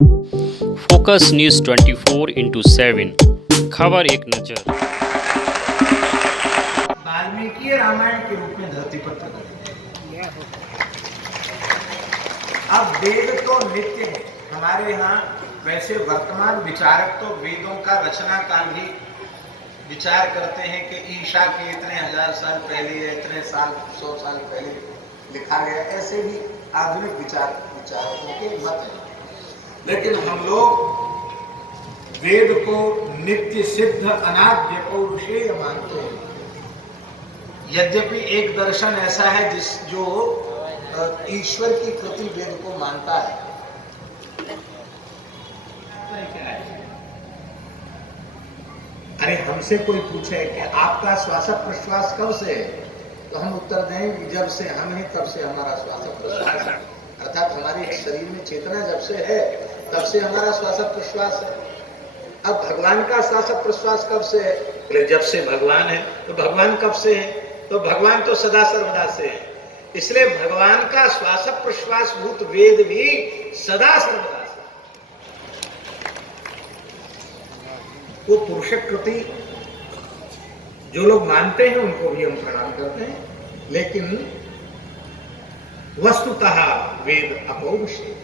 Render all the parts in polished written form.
Focus news 24/7 खबर एक नजर। वाल्मीकि रामायण के रूप में धरती पर प्रकट हुए। अब वेद तो नित्य है हमारे यहाँ। वैसे वर्तमान विचारक तो वेदों का रचना काल भी विचार करते हैं कि ईशा के इतने हजार साल पहले या इतने साल 100 साल पहले लिखा गया। ऐसे भी आधुनिक विचारकों के मत हैं। लेकिन हम लोग वेद को नित्य सिद्ध अनाद्य पौरुषेय मानते हैं। यद्यपि एक दर्शन ऐसा है जो ईश्वर की कृति वेद को मानता है। अरे हमसे कोई पूछे कि आपका श्वास प्रश्वास कब से है, तो हम उत्तर दें जब से हम हैं तब से हमारा श्वास प्रश्वास है। अर्थात हमारे शरीर में चेतना जब से है तब से हमारा श्वास प्रश्वास है। अब भगवान का श्वास प्रश्वास कब से है? जब से भगवान है। तो भगवान कब से है? तो भगवान तो सदा सर्वदा से है। इसलिए भगवान का श्वास प्रश्वास भूत वेद भी सदा सर्वदा से। वो पुरुषकृति जो लोग मानते हैं उनको भी हम प्रणाम करते हैं, लेकिन वस्तुतः वेद अपौरुषेय।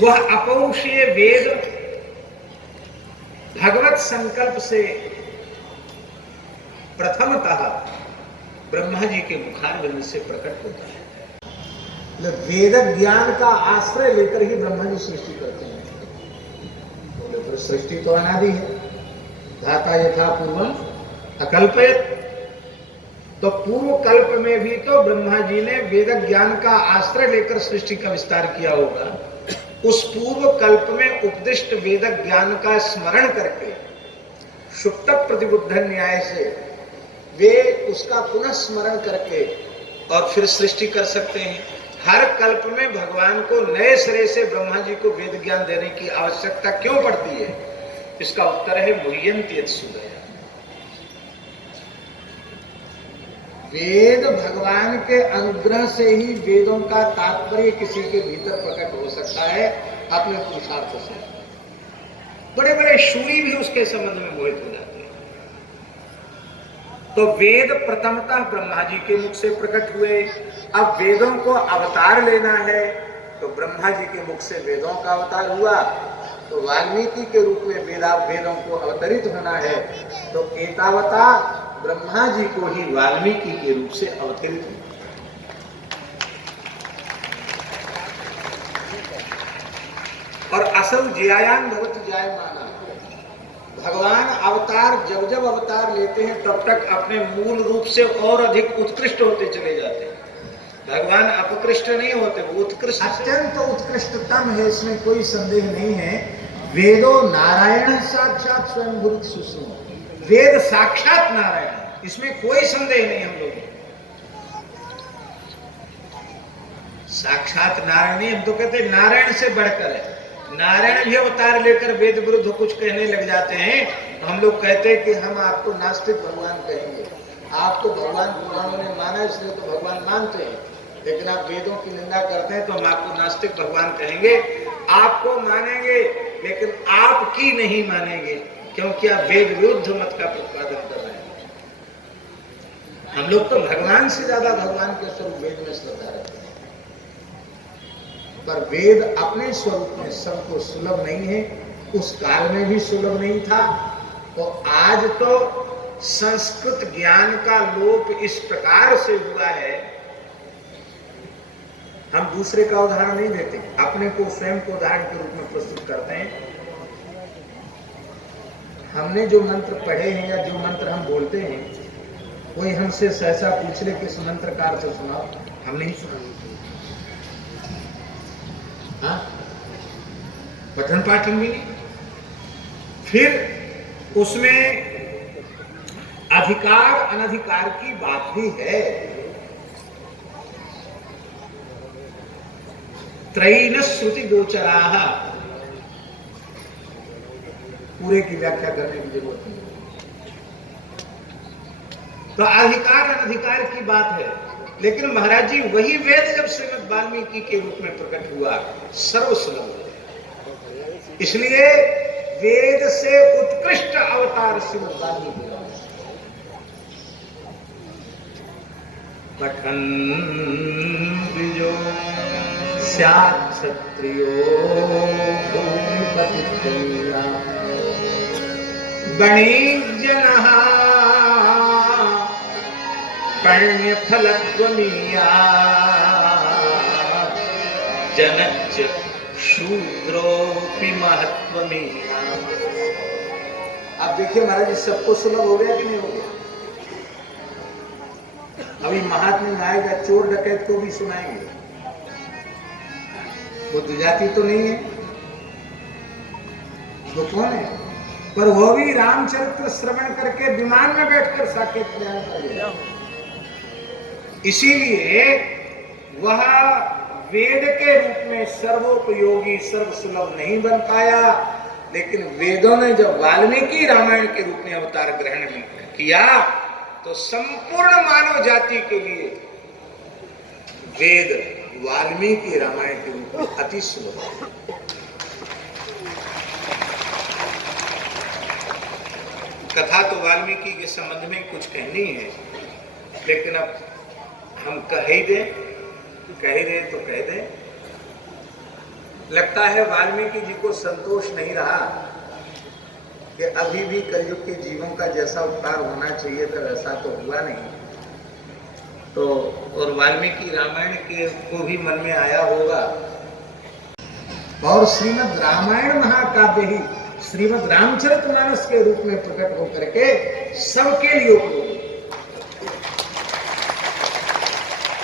वह अपौरुषेय वेद भगवत संकल्प से प्रथमतः ब्रह्मा जी के मुखारविंद से प्रकट होता है। वेद ज्ञान का आश्रय लेकर ही ब्रह्मा जी सृष्टि करते हैं। बोले तो सृष्टि तो अनादि है। धाता यथा पूर्वम अकल्पयत। तो पूर्व कल्प में भी तो ब्रह्मा जी ने वेद ज्ञान का आश्रय लेकर सृष्टि का विस्तार किया होगा। उस पूर्व कल्प में उपदिष्ट वेद ज्ञान का स्मरण करके सुप्त प्रतिबुद्ध न्याय से वे उसका पुनः स्मरण करके और फिर सृष्टि कर सकते हैं। हर कल्प में भगवान को नए सिरे से ब्रह्मा जी को वेद ज्ञान देने की आवश्यकता क्यों पड़ती है? इसका उत्तर है मुह्यन्ति यत् सूदया। वेद भगवान के अनुग्रह से ही वेदों का तात्पर्य किसी के भीतर प्रकट हो सकता है अपने पुरुषार्थ से। बड़े बड़े शूरी भी उसके संबंध में मोहित हो जाते हैं। तो वेद प्रथमतः ब्रह्मा जी के मुख से प्रकट हुए। अब वेदों को अवतार लेना है तो ब्रह्मा जी के मुख से वेदों का अवतार हुआ। तो वाल्मीकि के रूप में वेदों को अवतरित होना है तो एतावता ब्रह्मा जी को ही वाल्मीकि के रूप से अवतरित हुआ। और असल ज्यायान भवत जायमाना। भगवान अवतार जब जब अवतार लेते हैं तब तक अपने मूल रूप से और अधिक उत्कृष्ट होते चले जाते हैं। भगवान अपकृष्ट नहीं होते, वो उत्कृष्ट, अत्यंत उत्कृष्टतम है, इसमें कोई संदेह नहीं है। वेदो नारायण साक्षात स्वयं भूत सुषुम। वेद साक्षात नारायण, इसमें कोई संदेह नहीं। हम लोग साक्षात नारायण, हम तो कहते नारायण से बढ़कर है। नारायण भी अवतार लेकर वेद विरुद्ध कुछ कहने लग जाते हैं तो हम लोग कहते हैं कि हम आपको नास्तिक भगवान कहेंगे। आप तो भगवान पुराणों ने माना इसलिए तो भगवान मानते हैं, लेकिन आप वेदों की निंदा करते हैं तो हम आपको नास्तिक भगवान कहेंगे। आपको मानेंगे लेकिन आपकी नहीं मानेंगे, क्योंकि आप वेद विरुद्ध मत का प्रतिपादन कर रहे हैं। हम लोग तो भगवान से ज्यादा भगवान के स्वरूप वेद में श्रद्धा रखते हैं। पर वेद अपने स्वरूप में सबको सुलभ नहीं है, उस काल में भी सुलभ नहीं था। तो आज तो संस्कृत ज्ञान का लोप इस प्रकार से हुआ है। हम दूसरे का उदाहरण नहीं देते, अपने को स्वयं को उदाहरण के रूप में प्रस्तुत करते हैं। हमने जो मंत्र पढ़े हैं या जो मंत्र हम बोलते हैं, कोई हमसे सहसा पूछ ले कि इस मंत्र का अर्थ सुनाओ, हम नहीं सुना। हाँ? पठन पाठन भी नहीं। फिर उसमें अधिकार अनधिकार की बात भी है। त्रयीन श्रुति गोचराः, पूरे की व्याख्या करने की जरूरत नहीं। तो अधिकार अनधिकार की बात है। लेकिन महाराज जी वही वेद जब श्रीमद् वाल्मीकि के रूप में प्रकट हुआ सर्वसुलभ हो गया। इसलिए वेद से उत्कृष्ट अवतार श्रीमद् वाल्मीकि पठन द्विजो स्यात् क्षत्रियो भूमिपति गणिजनः कर्ण्यफलत्वमीया जनच्च शूद्रोऽपि महत्वमीया। आप देखिए महाराज जी सबको सुलभ हो गया कि नहीं हो गया? अभी महात्मा में आएगा चोर डकैत को भी सुनाएंगे। वो दुजाति तो नहीं है, वो कौन है? पर वो भी रामचरित्र श्रवण करके विमान में बैठकर साकेत प्रयाण कर गया। इसीलिए वह वेद के रूप में सर्वोपयोगी सर्वसुलभ नहीं बन पाया, लेकिन वेदों ने जब वाल्मीकि रामायण के रूप में अवतार ग्रहण किया तो संपूर्ण मानव जाति के लिए वेद वाल्मीकि रामायण के रूप में अति सुलभ है। कथा तो वाल्मीकि के संबंध में कुछ कहनी है, लेकिन अब हम कह ही दे तो कह दे। लगता है वाल्मीकि जी को संतोष नहीं रहा कि अभी भी कलयुग के जीवों का जैसा उपकार होना चाहिए था वैसा तो हुआ नहीं, तो और वाल्मीकि रामायण के को भी मन में आया होगा। और श्रीमद् रामायण महाकाव्य ही श्रीमद् रामचरितमानस के रूप में प्रकट होकर के सबके लिए उपयोगी।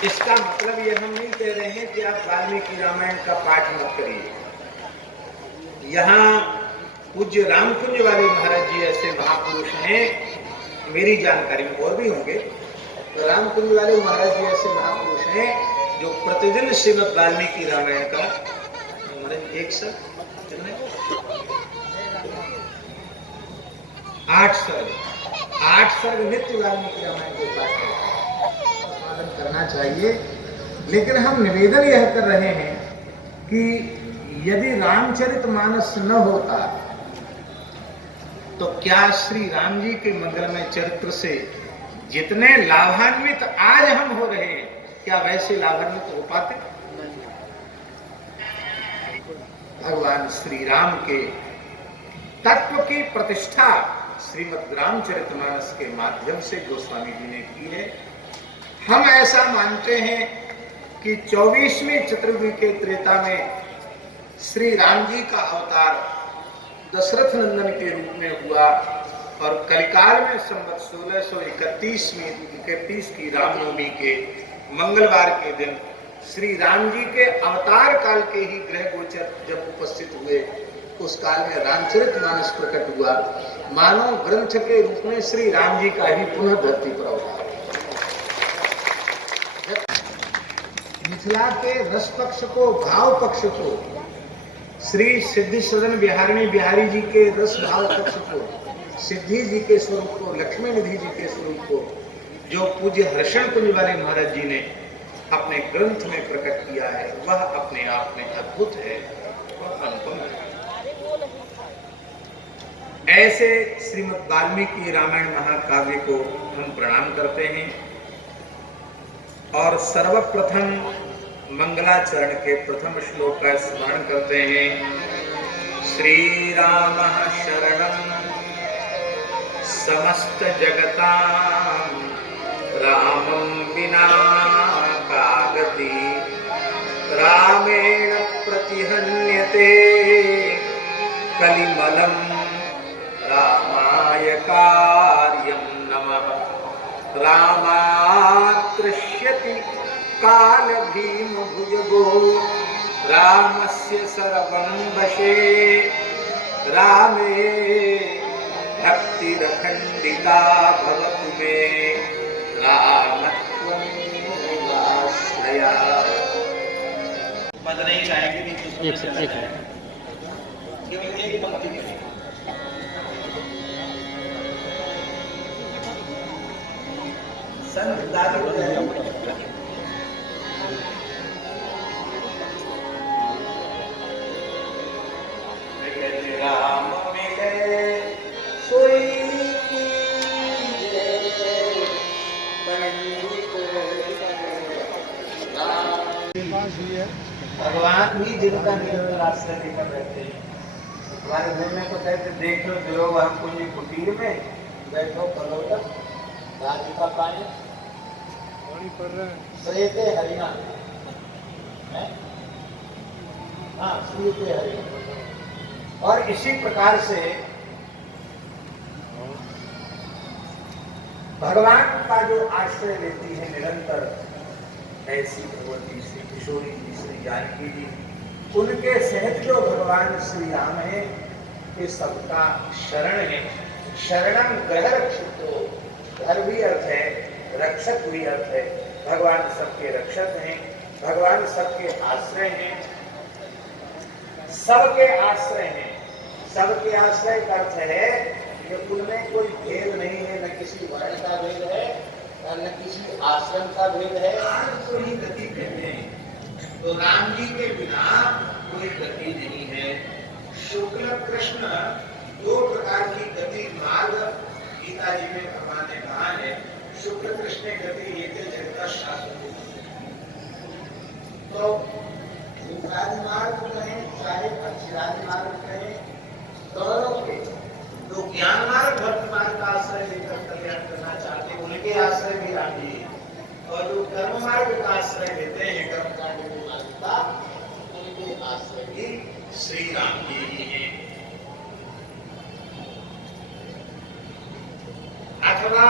इसका मतलब ये हम नहीं कह रहे हैं कि आप वाल्मीकि रामायण का पाठ मत करिए। यहाँ पूज्य रामकुंज वाले महाराज जी ऐसे महापुरुष हैं, मेरी जानकारी में और भी होंगे, तो रामकुंज वाले महाराज जी ऐसे महापुरुष हैं जो प्रतिदिन श्रीमद् वाल्मीकि रामायण का महाराज 1 सर्ग 8 सर्ग नित्य वाल्मीकि रामायण के पाठ करना चाहिए। लेकिन हम निवेदन यह कर रहे हैं कि यदि रामचरितमानस न होता तो क्या श्री राम जी के मंगलमय चरित्र से जितने लाभान्वित आज हम हो रहे हैं, क्या वैसे लाभान्वित हो पाते? भगवान श्री राम के तत्व की प्रतिष्ठा श्रीमद् रामचरितमानस के माध्यम से गोस्वामी जी ने की है। हम ऐसा मानते हैं कि 24वीं चतुर्युगी के त्रेता में श्री राम जी का अवतार दशरथ नंदन के रूप में हुआ और कलिकाल में संवत 1631 की रामनवमी के मंगलवार के दिन श्री राम जी के अवतार काल के ही ग्रह गोचर जब उपस्थित हुए, उस काल में रामचरितमानस प्रकट हुआ। मानव ग्रंथ के रूप में श्री राम जी का ही पुनः धरती पर अवतार। मिथिला के रस पक्ष को, भाव पक्ष को, श्री सिद्धि सदन बिहारिणी बिहारी जी के रस भाव पक्ष को, सिद्धि जी के स्वरूप को, लक्ष्मी निधि जी के स्वरूप को जो पूज्य हर्षण कुंज वाले महाराज जी ने अपने ग्रंथ में प्रकट किया है, वह अपने आप में अद्भुत है और अनुपम है। ऐसे श्रीमद् वाल्मीकि रामायण महाकाव्य को हम प्रणाम करते हैं और सर्वप्रथम मंगलाचरण के प्रथम श्लोक का स्मरण करते हैं। श्री राम शरणं समस्त जगतां रामं विना कागति रामेण प्रतिहन्यते कलिमलं रामाय कार्यं नमः रामातृष्यति काल भीम भुजगो रामस्य सर्वं वशे रामे भक्तिरखण्डिता भवतु मे रामत्वमाश्रया। पद नहीं गाएंगे नहीं तो एक केवल एक पंक्ति में संत दादी राम मिले सोई कीजे, पंडित भगवान भी जिनका निरंतर आश्रय लेकर रहते हैं। हमारे घर में तो कहते देख लो जो हम कुंजी कुटीर में बैठो कलोटक दादी का पानी पड़ रहा है, श्रेते हरिना, हाँ श्रेते हरिना। और इसी प्रकार से भगवान का जो आश्रय लेती है निरंतर ऐसी भगवती श्री किशोरी जी, श्री जानकी जी, उनके सहित जो भगवान श्री राम है, ये सबका शरण है। शरणम ग्रह रक्षितो, घर भी अर्थ है, रक्षक भी अर्थ है। भगवान सबके रक्षक हैं, भगवान सबके आश्रय हैं, सबके आश्रय हैं। सबके आश्रय का अर्थ है कि उनमें कोई भेद नहीं है, न किसी वर्ण का भेद है, न किसी आश्रम का भेद है, तो ही गति कहते हैं। तो राम जी के बिना कोई गति नहीं है। शुक्ल कृष्ण दो प्रकार की गति मार्ग गीता जी में भगवान ने कहा है। शुक्ल कृष्ण गति ये जगत शास्त्र, तो युगादि मार्ग कहें चाहे अक्षरादि मार्ग कहें, दोनों के जो ज्ञान मार्ग भक्ति मार्ग का आश्रय लेकर कल्याण करना चाहते हैं, उनके आश्रय भी राम जी है। और जो कर्म मार्ग का आश्रय लेते हैं, कर्म कांड के मार्ग का, उनके आश्रय भी श्री राम जी ही हैं। अथवा